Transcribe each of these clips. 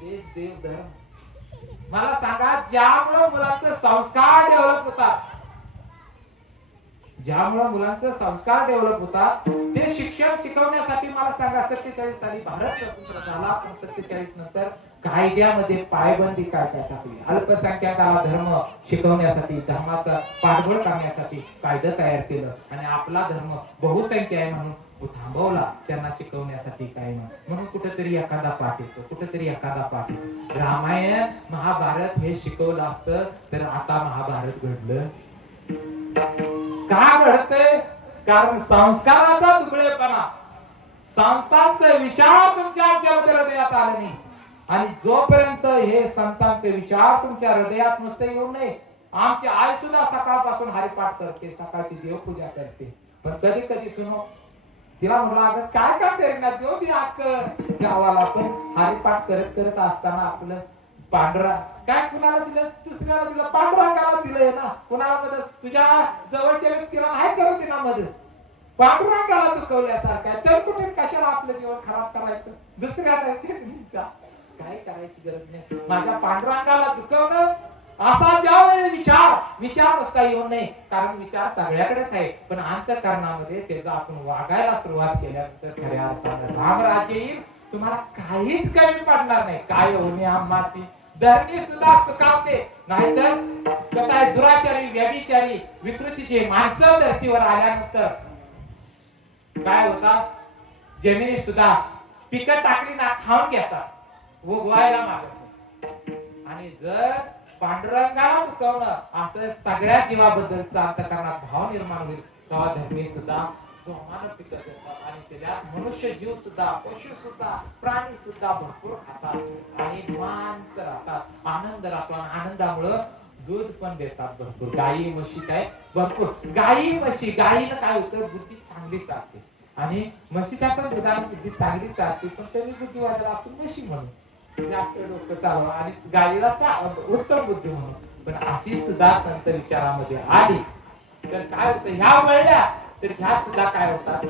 देश देव धर्म। मला सांगा, ज्यामुळे मुलांचे संस्कार डेव्हलप होतात, ज्यामुळे मुलांचे संस्कार डेव्हलप होतात, ते शिक्षण शिकवण्यासाठी मला सांगा 47 साली भारत स्वतंत्र झाला, पण 47 नंतर कायद्यामध्ये पायबंदी कायदा टाकली। अल्पसंख्याकाला धर्म शिकवण्यासाठी, धर्माचा पाठबळ करण्यासाठी कायदा तयार केलं आणि आपला धर्म बहुसंख्य आहे म्हणून थांबवला, त्यांना शिकवण्यासाठी काय म्हणून कुठेतरी एखादा पाठ येतो, कुठेतरी एखादा पाठ येतो। रामायण महाभारत हे शिकवलं असतं तर आता महाभारत घडलं का? घडतंय कारण संस्काराचा दुबळेपणा, संतांचे विचार तुमच्या आमच्यामध्ये हृदयात आले नाही। आणि जोपर्यंत हे संतांचे विचार तुमच्या हृदयात नुसते येऊ नये, आमची आई सुद्धा सकाळपासून हरिपाठ करते, सकाळची देवपूजा करते, पण कधी कधी सुनो तिला म्हटलं, अगं काय करते ना देव ती अक्क गावाला, पण हरिपाठ करत करत असताना आपलं पांढरा काय कुणाला दिलं, दुसऱ्याला दिलं, पांडुरंगाला दिलंय ना, कुणाला मदत तुझ्या जवळच्या व्यक्तीला नाही करू तिला मदत, पांडुरंगाला दुखवल्यासारखं आहे, तर कुठे कशाला आपलं जीवन खराब करायचं, दुसऱ्याला काय करायची गरज नाही। माझ्या पांडुरंगाला दुखवणं असा ज्यावेळी विचार नसता येऊ नये, कारण विचार सगळ्याकडेच आहे, पण अंतःकरणामध्ये त्याचा आपण वागायला सुरुवात केल्यानंतर खऱ्या अर्थानं रामराज्य येईल, तुम्हाला काहीच कमी पडणार नाही। काय होणे आम्हासी धरणी सुद्धा सुखावते, नाहीतर कसं आहे, दुराचारी व्यभिचारी विकृतीचे माणसं धर्तीवर आल्यानंतर काय होता, जमिनी सुद्धा पिकं टाकली ना खाऊन घेतात, उगवायला मागत नाही। आणि जर पांडुरंगाला दुखवणं असं सगळ्या जीवाबद्दलचा अंतःकरणात भाव निर्माण होईल, तेव्हा धर्मी सुद्धा जोमानं पिकं देतात आणि त्याच्यात मनुष्य जीव सुद्धा, पशु सुद्धा, प्राणी सुद्धा भरपूर खातात आणि निवांत राहतात, आनंद राहतो। आनंदामुळे दूध पण देतात भरपूर, गायी म्हशी काय भरपूर, गायी म्हशी, गायीनं काय होतं, बुद्धी चांगली चालते आणि म्हशीच्या पण दुधाने बुद्धी चांगली चालते, पण कमी बुद्धी वाढला आपण म्हशी म्हणून जास्त डोकं चालवा आणि गायीला उत्तम बुद्धी म्हणून, पण अशी सुद्धा संत विचारामध्ये आली तर काय होतं, ह्या वळल्या तर ह्या सुद्धा काय होतात,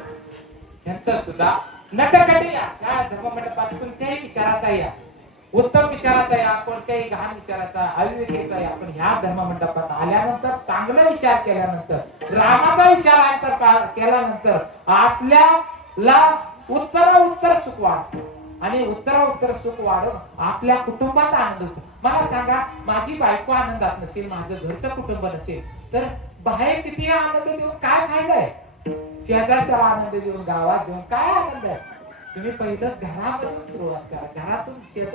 ह्यांचं सुद्धा नटखटी या त्या धर्ममंडपात कोणत्याही विचाराचा या, उत्तम विचाराचा या, कोणत्याही घाण विचाराचा, अविवेकीचा या, पण ह्या धर्ममंडपात आल्यानंतर, चांगला विचार केल्यानंतर, रामाचा विचार केल्यानंतर आपल्याला उत्तर सुख वाढतं आणि उत्तर सुख वाढून आपल्या कुटुंबात आनंद होतो। मला सांगा, माझी बायको आनंदात नसेल, माझं घरचं कुटुंब नसेल, तर बाहेर किती आनंद देऊन काय फायदा आहे, शेजारच्या आनंद देऊन, गावात देऊन काय आनंद आहे? तुम्ही पहिलं घरामधून सुरुवात करा, घरातून शेजार